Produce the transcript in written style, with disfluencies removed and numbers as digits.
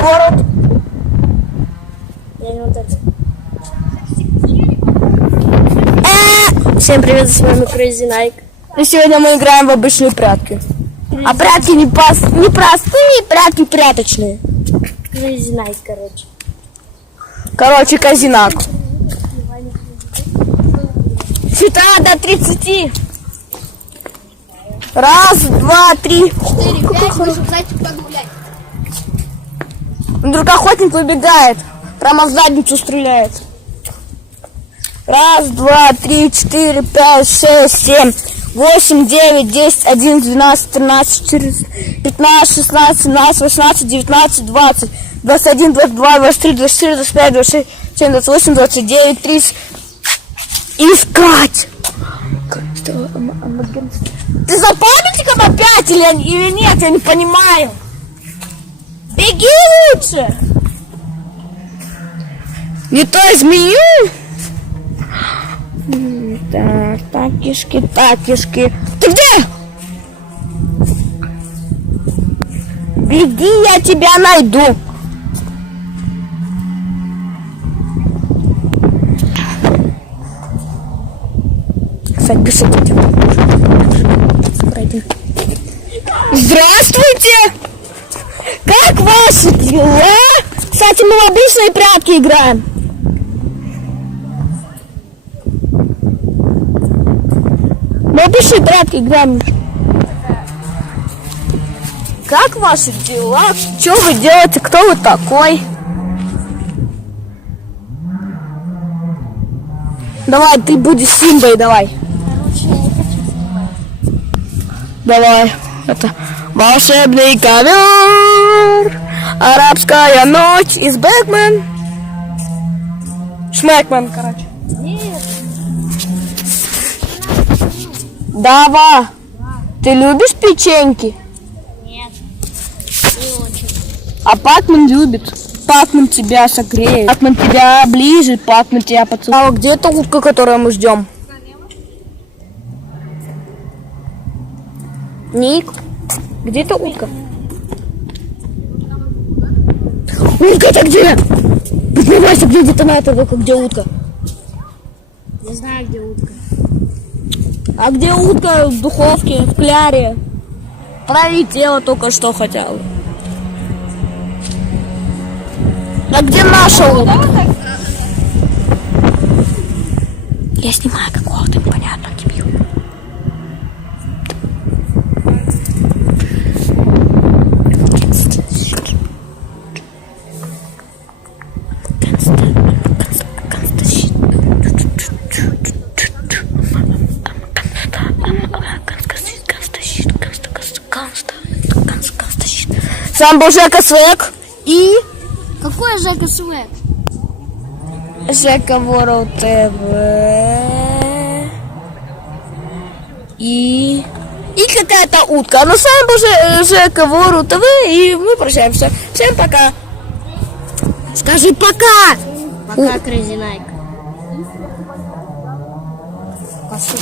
Ворот. Я не вот это. Всем привет, с вами Crazy Nike. И сегодня мы играем в обычные прятки. А прятки не простые, прятки пряточные. Crazy Nike, короче. Короче, казинак. Считай до 30. Раз, два, три. 4, 5, вышел зайчик погулять. Вдруг охотник выбегает. Прямо в задницу стреляет. Раз, два, три, 4, 5, 6, 7, 8, 9, 10, 11, 12, 13, 14, 15, 16, 17, 18, 19, 20, 21, 22, 23, 24, 25, 26, 27, 28, 29, 30. Искать! Ты за памятником опять или нет? Я не понимаю. Беги лучше! Не то змею? Так, такишки. Ты где? Беги, я тебя найду. Кстати, пишите. Здравствуйте! Как ваши дела? Кстати, мы в обычные прятки играем. Мы обычные прятки играем. Как ваши дела? Что вы делаете? Кто вы такой? Давай, ты будешь Симбой, давай. Давай. Это волшебный ковер. Арабская ночь из Бэкмен. Шмэкмен, короче. Нет. Дава, ты любишь печеньки? Нет. Не очень. А Пакмен любит. Пакмен тебя согреет. Пакмен тебя оближет, Пакмен тебя поцелует. А где эта утка, которую мы ждем? Ник, где эта утка? Утка-то где? Признавайся, где детонатор, где утка? Не знаю, где утка. А где утка в духовке, в кляре? Пролетела только что хотела. А где наша утка? Я снимаю какого-то непонятного дебила. Сам был Жека Свек и Какой Жека Свек? Жека Ворот ТВ и какая-то утка. Но сам был Жека Ворот ТВ, и мы прощаемся. Всем пока. Скажи пока. Пока, Crazy Nike. Косу.